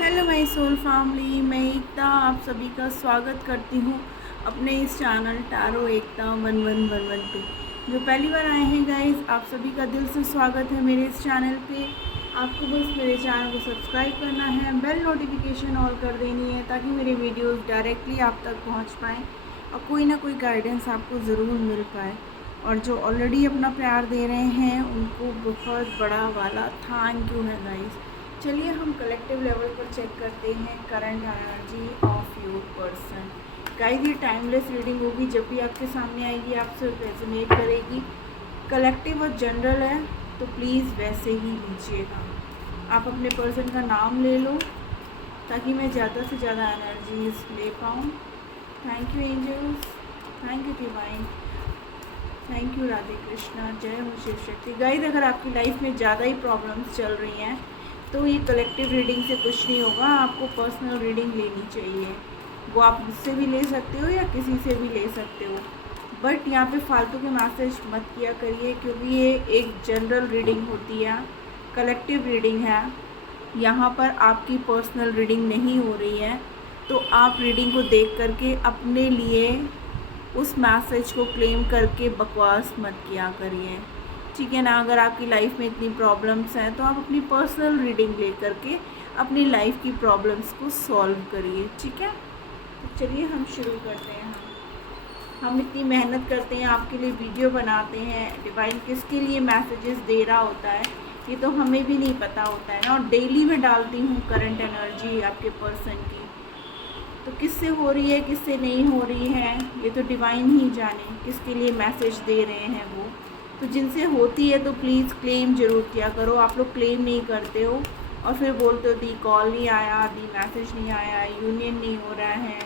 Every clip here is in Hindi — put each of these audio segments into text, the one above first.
हेलो माय सोल फैमिली, मैं एकता आप सभी का स्वागत करती हूँ अपने इस चैनल टैरो एकता 1111 पे। जो पहली बार आए हैं गाइस, आप सभी का दिल से स्वागत है मेरे इस चैनल पे। आपको बस मेरे चैनल को सब्सक्राइब करना है, बेल नोटिफिकेशन ऑल कर देनी है ताकि मेरे वीडियोस डायरेक्टली आप तक पहुँच पाएँ और कोई ना कोई गाइडेंस आपको ज़रूर मिल पाए। और जो ऑलरेडी अपना प्यार दे रहे हैं उनको बहुत बड़ा वाला थैंक यू है गाइस। चलिए हम कलेक्टिव लेवल पर चेक करते हैं current energy of your person. Guys, ये टाइमलेस रीडिंग होगी, जब भी आपके सामने आएगी आपसे रेजोनेट करेगी। कलेक्टिव और जनरल है तो प्लीज़ वैसे ही लीजिएगा। आप अपने पर्सन का नाम ले लो ताकि मैं ज़्यादा से ज़्यादा एनर्जीज ले पाऊँ। Thank you angels, thank you divine, thank you Radhe Krishna, जय हो शिव शक्ति। गाइस, अगर आपकी लाइफ में ज़्यादा ही प्रॉब्लम्स चल रही हैं तो ये कलेक्टिव रीडिंग से कुछ नहीं होगा, आपको पर्सनल रीडिंग लेनी चाहिए। वो आप मुझसे भी ले सकते हो या किसी से भी ले सकते हो, बट यहाँ पे फालतू के मैसेज मत किया करिए क्योंकि ये एक जनरल रीडिंग होती है, कलेक्टिव रीडिंग है। यहाँ पर आपकी पर्सनल रीडिंग नहीं हो रही है, तो आप रीडिंग को देख करके अपने लिए उस मैसेज को क्लेम करके बकवास मत किया करिए, ठीक है ना। अगर आपकी लाइफ में इतनी प्रॉब्लम्स हैं तो आप अपनी पर्सनल रीडिंग ले करके अपनी लाइफ की प्रॉब्लम्स को सॉल्व करिए, ठीक है। तो चलिए हम शुरू करते हैं। हम इतनी मेहनत करते हैं, आपके लिए वीडियो बनाते हैं, डिवाइन किसके लिए मैसेजेस दे रहा होता है ये तो हमें भी नहीं पता होता है ना। और डेली मैं डालती हूँ करंट एनर्जी आपके पर्सन की, तो किससे हो रही है किससे नहीं हो रही है ये तो डिवाइन ही जाने, किसके लिए मैसेज दे रहे हैं वो। तो जिनसे होती है तो प्लीज़ क्लेम ज़रूर किया करो। आप लोग क्लेम नहीं करते हो और फिर बोलते हो दी कॉल नहीं आया, दी मैसेज नहीं आया, यूनियन नहीं हो रहा है।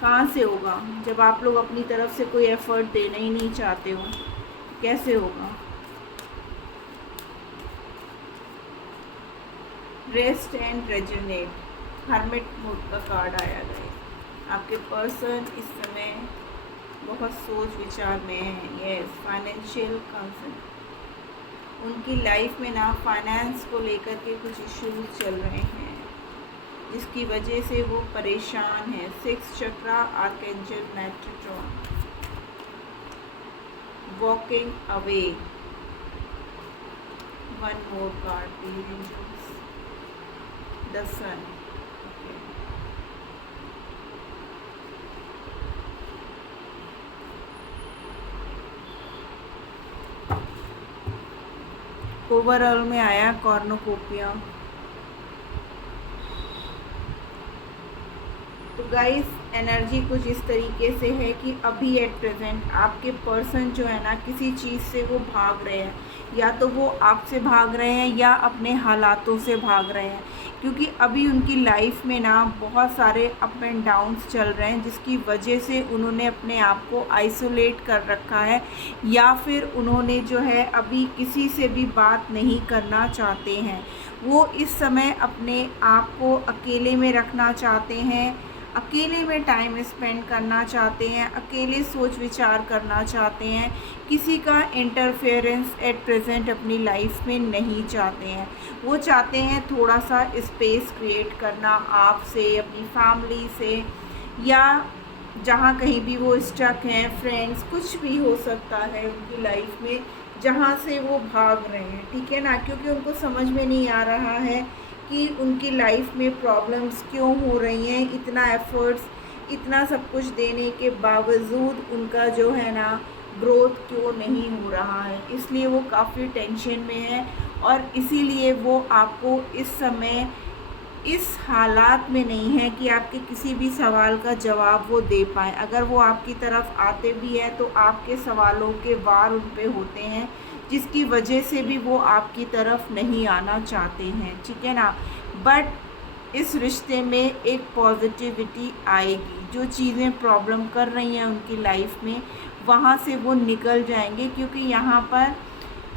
कहाँ से होगा जब आप लोग अपनी तरफ से कोई एफ़र्ट देना ही नहीं चाहते हो, कैसे होगा। Rest and resonate, hermit mode का कार्ड आया है। आपके पर्सन इस समय बहुत सोच विचार में है। यस, फाइनेंशियल कंसर्न, उनकी लाइफ में ना फाइनेंस को लेकर के कुछ इश्यूज चल रहे हैं जिसकी वजह से वो परेशान है। 6 chakra, archangel Metatron, walking away. One more card, please angels, the sun. Overall में आया कॉर्नोकोपिया। तो गाइस, एनर्जी कुछ इस तरीके से है कि अभी एट प्रेजेंट आपके पर्सन जो है ना किसी चीज़ से वो भाग रहे हैं, या तो वो आपसे भाग रहे हैं या अपने हालातों से भाग रहे हैं, क्योंकि अभी उनकी लाइफ में ना बहुत सारे अप एंड डाउन्स चल रहे हैं जिसकी वजह से उन्होंने अपने आप को आइसोलेट कर रखा है, या फिर उन्होंने जो है अभी किसी से भी बात नहीं करना चाहते हैं। वो इस समय अपने आप को अकेले में रखना चाहते हैं, अकेले में टाइम स्पेंड करना चाहते हैं, अकेले सोच विचार करना चाहते हैं, किसी का इंटरफेरेंस एट प्रेजेंट अपनी लाइफ में नहीं चाहते हैं। वो चाहते हैं थोड़ा सा स्पेस क्रिएट करना आपसे, अपनी फैमिली से, या जहाँ कहीं भी वो स्टक हैं, फ्रेंड्स, कुछ भी हो सकता है उनकी लाइफ में जहाँ से वो भाग रहे हैं, ठीक है ना। क्योंकि उनको समझ में नहीं आ रहा है कि उनकी लाइफ में प्रॉब्लम्स क्यों हो रही हैं, इतना एफर्ट्स, इतना सब कुछ देने के बावजूद उनका जो है ना ग्रोथ क्यों नहीं हो रहा है। इसलिए वो काफ़ी टेंशन में है और इसीलिए वो आपको इस समय इस हालात में नहीं है कि आपके किसी भी सवाल का जवाब वो दे पाए। अगर वो आपकी तरफ आते भी हैं तो आपके सवालों के वार उन पे होते हैं जिसकी वजह से भी वो आपकी तरफ नहीं आना चाहते हैं, ठीक है ना। बट इस रिश्ते में एक पॉजिटिविटी आएगी, जो चीज़ें प्रॉब्लम कर रही हैं उनकी लाइफ में वहाँ से वो निकल जाएंगे, क्योंकि यहाँ पर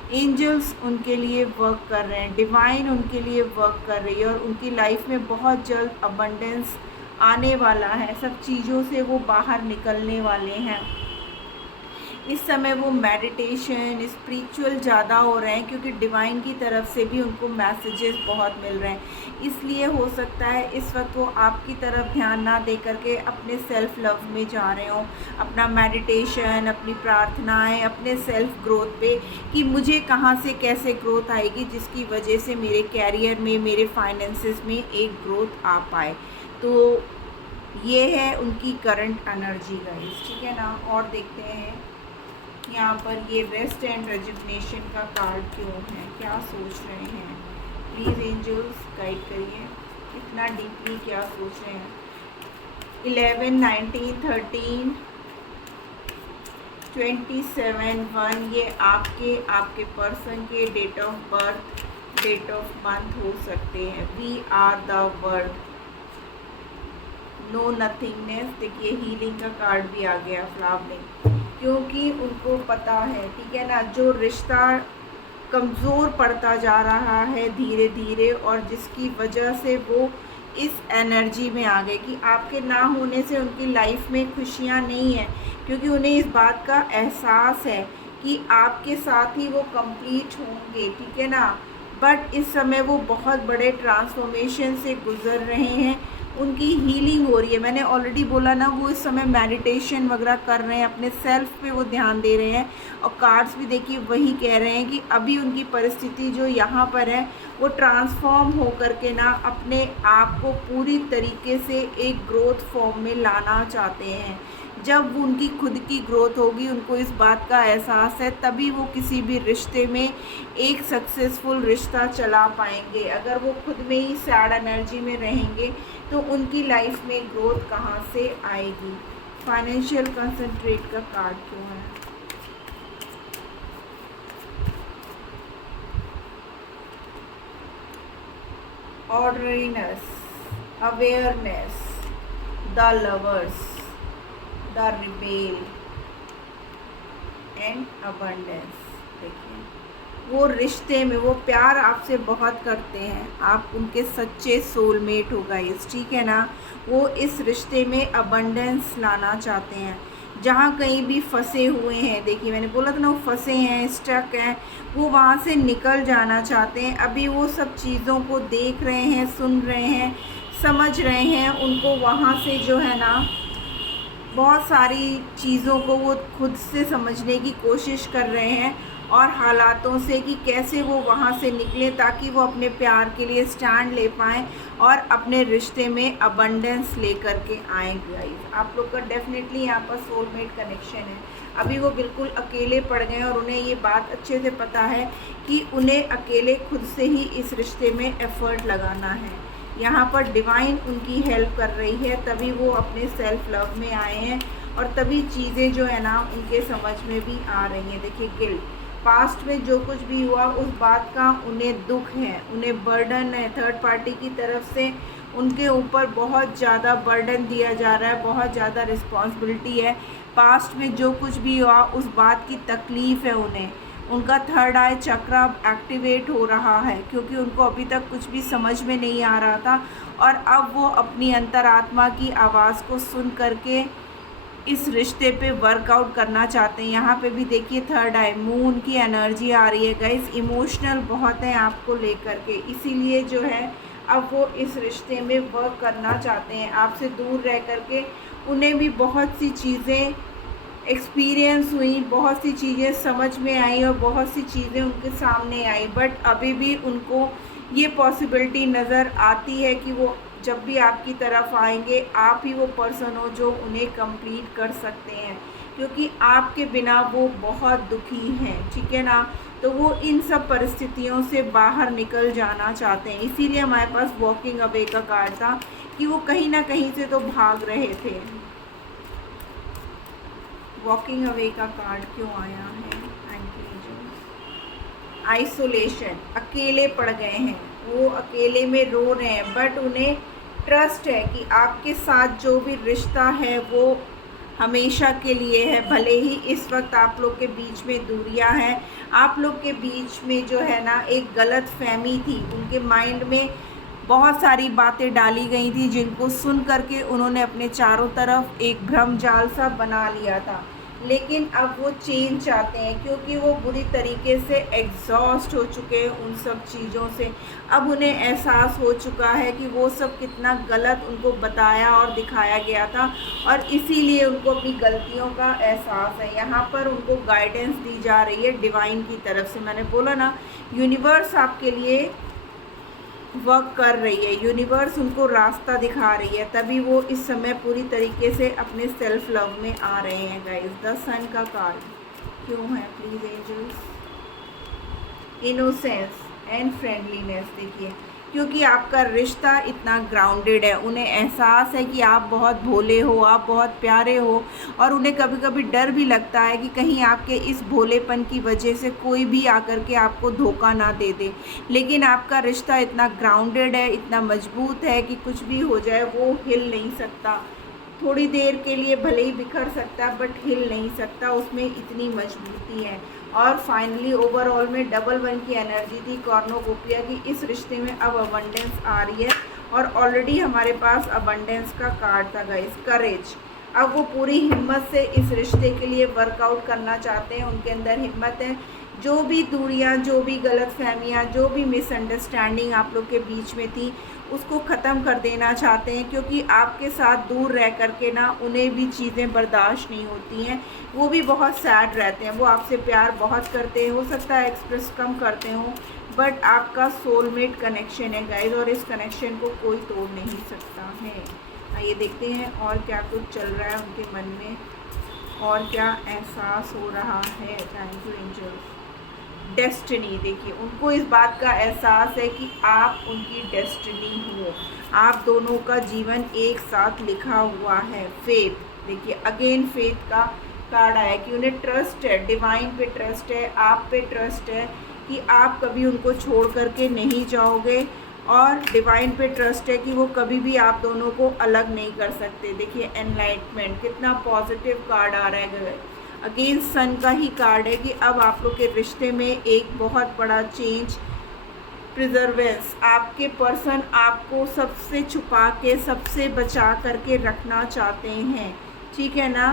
एंजल्स उनके लिए वर्क कर रहे हैं, डिवाइन उनके लिए वर्क कर रही है और उनकी लाइफ में बहुत जल्द अबंडेंस आने वाला है। सब चीज़ों से वो बाहर निकलने वाले हैं। इस समय वो मेडिटेशन स्पिरिचुअल ज़्यादा हो रहे हैं, क्योंकि डिवाइन की तरफ से भी उनको मैसेजेस बहुत मिल रहे हैं। इसलिए हो सकता है इस वक्त वो आपकी तरफ ध्यान ना दे करके अपने सेल्फ लव में जा रहे हों, अपना मेडिटेशन, अपनी प्रार्थनाएं, अपने सेल्फ ग्रोथ पे, कि मुझे कहाँ से कैसे ग्रोथ आएगी जिसकी वजह से मेरे कैरियर में, मेरे फाइनेंसेस में एक ग्रोथ आ पाए। तो ये है उनकी करंट एनर्जी गाइस, ठीक है ना। और देखते हैं यहाँ पर ये रेस्ट एंड रेजिग्नेशन का कार्ड क्यों है, क्या सोच रहे हैं। प्लीज़ एंजल्स गाइड करिए, इतना डीपली क्या सोच रहे हैं। 11, 19, 13, 27, 1 ये आपके पर्सन के date of birth, date of month हो सकते हैं। We are the world, no nothingness. देखिए हीलिंग का कार्ड भी आ गया, फ्लावरिंग, क्योंकि उनको पता है, ठीक है ना, जो रिश्ता कमज़ोर पड़ता जा रहा है धीरे धीरे, और जिसकी वजह से वो इस एनर्जी में आ गए कि आपके ना होने से उनकी लाइफ में खुशियाँ नहीं हैं, क्योंकि उन्हें इस बात का एहसास है कि आपके साथ ही वो कंप्लीट होंगे, ठीक है ना। बट इस समय वो बहुत बड़े ट्रांसफॉर्मेशन से गुज़र रहे हैं, उनकी हीलिंग हो रही है। मैंने ऑलरेडी बोला ना, वो इस समय मेडिटेशन वगैरह कर रहे हैं, अपने सेल्फ पे वो ध्यान दे रहे हैं। और कार्ड्स भी देखिए वही कह रहे हैं कि अभी उनकी परिस्थिति जो यहाँ पर है वो ट्रांसफॉर्म हो करके ना अपने आप को पूरी तरीके से एक ग्रोथ फॉर्म में लाना चाहते हैं। जब उनकी खुद की ग्रोथ होगी, उनको इस बात का एहसास है, तभी वो किसी भी रिश्ते में एक सक्सेसफुल रिश्ता चला पाएंगे। अगर वो खुद में ही सैड एनर्जी में रहेंगे तो उनकी लाइफ में ग्रोथ कहाँ से आएगी। फाइनेंशियल कंसंट्रेट का कार्ड क्यों है। Ordinariness, awareness, the lovers, the rebel and abundance. देखिए वो रिश्ते में, वो प्यार आपसे बहुत करते हैं, आप उनके सच्चे सोलमेट हो गाइस, ठीक है ना। वो इस रिश्ते में अबंडेंस लाना चाहते हैं। जहाँ कहीं भी फंसे हुए हैं, देखिए मैंने बोला था ना, वो फंसे हैं, स्टक हैं, वो वहाँ से निकल जाना चाहते हैं। अभी वो सब चीज़ों को देख रहे हैं, सुन रहे हैं, समझ रहे हैं। उनको वहाँ से जो है ना, बहुत सारी चीज़ों को वो खुद से समझने की कोशिश कर रहे हैं, और हालातों से कि कैसे वो वहाँ से निकलें, ताकि वो अपने प्यार के लिए स्टैंड ले पाएँ और अपने रिश्ते में अबंडेंस लेकर के आएँ गाइस। आप लोग का डेफिनेटली यहाँ पर सोलमेट कनेक्शन है। अभी वो बिल्कुल अकेले पड़ गए हैं, और उन्हें ये बात अच्छे से पता है कि उन्हें अकेले खुद से ही इस रिश्ते में एफ़र्ट लगाना है। यहाँ पर डिवाइन उनकी हेल्प कर रही है, तभी वो अपने सेल्फ लव में आए हैं, और तभी चीज़ें जो है ना उनके समझ में भी आ रही हैं। देखिए गिल्ट, पास्ट में जो कुछ भी हुआ उस बात का उन्हें दुख है, उन्हें बर्डन है। थर्ड पार्टी की तरफ से उनके ऊपर बहुत ज़्यादा बर्डन दिया जा रहा है, बहुत ज़्यादा रिस्पॉन्सिबिलिटी है। पास्ट में जो कुछ भी हुआ उस बात की तकलीफ़ है उन्हें। उनका थर्ड आई चक्र एक्टिवेट हो रहा है, क्योंकि उनको अभी तक कुछ भी समझ में नहीं आ रहा था, और अब वो अपनी अंतरात्मा की आवाज़ को सुन करके इस रिश्ते पे वर्कआउट करना चाहते हैं। यहाँ पे भी देखिए थर्ड आई, मून की एनर्जी आ रही है गाइस। इमोशनल बहुत है आपको लेकर के, इसीलिए जो है अब वो इस रिश्ते में वर्क करना चाहते हैं। आपसे दूर रह करके उन्हें भी बहुत सी चीज़ें एक्सपीरियंस हुई, बहुत सी चीज़ें समझ में आई, और बहुत सी चीज़ें उनके सामने आई। बट अभी भी उनको ये पॉसिबिलिटी नज़र आती है कि वो जब भी आपकी तरफ आएंगे, आप ही वो पर्सन हो जो उन्हें कंप्लीट कर सकते हैं, क्योंकि आपके बिना वो बहुत दुखी हैं, ठीक है ना। तो वो इन सब परिस्थितियों से बाहर निकल जाना चाहते हैं। इसीलिए हमारे पास वॉकिंग अवे का कार्ड था कि वो कहीं ना कहीं से तो भाग रहे थे। वॉकिंग अवे का कार्ड क्यों आया है। आइसोलेशन, अकेले पड़ गए हैं, वो अकेले में रो रहे हैं, बट उन्हें ट्रस्ट है कि आपके साथ जो भी रिश्ता है वो हमेशा के लिए है। भले ही इस वक्त आप लोग के बीच में दूरियां हैं, आप लोग के बीच में जो है ना एक गलत फहमी थी, उनके माइंड में बहुत सारी बातें डाली गई थी, जिनको सुन करके उन्होंने अपने चारों तरफ एक भ्रम जाल सा बना लिया था। लेकिन अब वो चेंज चाहते हैं क्योंकि वो बुरी तरीके से एग्जॉस्ट हो चुके हैं उन सब चीज़ों से। अब उन्हें एहसास हो चुका है कि वो सब कितना गलत उनको बताया और दिखाया गया था, और इसीलिए उनको अपनी गलतियों का एहसास है। यहाँ पर उनको गाइडेंस दी जा रही है डिवाइन की तरफ से। मैंने बोला ना, यूनिवर्स आपके लिए वर्क कर रही है, यूनिवर्स उनको रास्ता दिखा रही है, तभी वो इस समय पूरी तरीके से अपने सेल्फ लव में आ रहे हैं गाइस। द सन का कार्ड क्यों है please angels? Innocence and friendliness. देखिए, क्योंकि आपका रिश्ता इतना ग्राउंडेड है, उन्हें एहसास है कि आप बहुत भोले हो, आप बहुत प्यारे हो, और उन्हें कभी कभी डर भी लगता है कि कहीं आपके इस भोलेपन की वजह से कोई भी आकर के आपको धोखा ना दे दे। लेकिन आपका रिश्ता इतना ग्राउंडेड है, इतना मजबूत है कि कुछ भी हो जाए वो हिल नहीं सकता। थोड़ी देर के लिए भले ही बिखर सकता है बट हिल नहीं सकता, उसमें इतनी मजबूती है। और फाइनली ओवरऑल में डबल 1 की एनर्जी थी कॉर्नोकोपिया की। इस रिश्ते में अब अबंडेंस आ रही है, और ऑलरेडी हमारे पास अबंडेंस का कार्ड था गाइस, करेज। अब वो पूरी हिम्मत से इस रिश्ते के लिए वर्कआउट करना चाहते हैं, उनके अंदर हिम्मत है। जो भी दूरियां, जो भी गलतफहमियां, जो भी मिसअंडरस्टैंडिंग आप लोग के बीच में थी, उसको ख़त्म कर देना चाहते हैं, क्योंकि आपके साथ दूर रह कर के ना उन्हें भी चीज़ें बर्दाश्त नहीं होती हैं। वो भी बहुत सैड रहते हैं, वो आपसे प्यार बहुत करते हैं, हो सकता है एक्सप्रेस कम करते हो, बट आपका सोलमेट कनेक्शन है गाइस, और इस कनेक्शन को कोई तोड़ नहीं सकता है। आइए देखते हैं और क्या कुछ चल रहा है उनके मन में, और क्या एहसास हो रहा है। Thank you angels. डेस्टिनी। देखिए, उनको इस बात का एहसास है कि आप उनकी डेस्टिनी हो, आप दोनों का जीवन एक साथ लिखा हुआ है। फेथ। देखिए, अगेन फेथ का कार्ड आया कि उन्हें ट्रस्ट है, डिवाइन पे ट्रस्ट है, आप पे ट्रस्ट है कि आप कभी उनको छोड़ करके नहीं जाओगे, और डिवाइन पे ट्रस्ट है कि वो कभी भी आप दोनों को अलग नहीं कर सकते। देखिए, एनलाइटमेंट, कितना पॉजिटिव कार्ड आ रहा है। अगेन सन का ही कार्ड है कि अब आप लोग के रिश्ते में एक बहुत बड़ा चेंज, प्रिजर्वेंस। आपके पर्सन आपको सबसे छुपा के, सबसे बचा करके रखना चाहते हैं, ठीक है ना।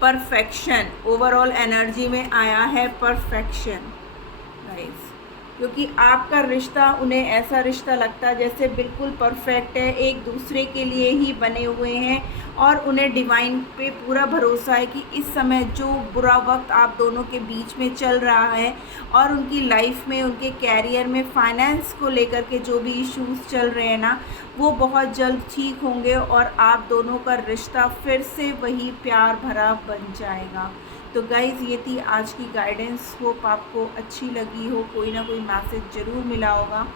परफेक्शन ओवरऑल एनर्जी में आया है, परफेक्शन गाइस, क्योंकि आपका रिश्ता उन्हें ऐसा रिश्ता लगता है जैसे बिल्कुल परफेक्ट है, एक दूसरे के लिए ही बने हुए हैं, और उन्हें डिवाइन पे पूरा भरोसा है कि इस समय जो बुरा वक्त आप दोनों के बीच में चल रहा है, और उनकी लाइफ में, उनके कैरियर में, फाइनेंस को लेकर के जो भी इश्यूज चल रहे हैं ना, वो बहुत जल्द ठीक होंगे, और आप दोनों का रिश्ता फिर से वही प्यार भरा बन जाएगा। तो गाइज़, ये थी आज की गाइडेंस। होप आपको अच्छी लगी हो, कोई ना कोई मैसेज ज़रूर मिला होगा।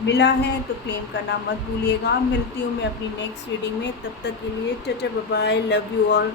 मिला है तो क्लेम करना मत भूलिएगा। मिलती हूँ मैं अपनी नेक्स्ट रीडिंग में, तब तक के लिए tata bye bye, love you all.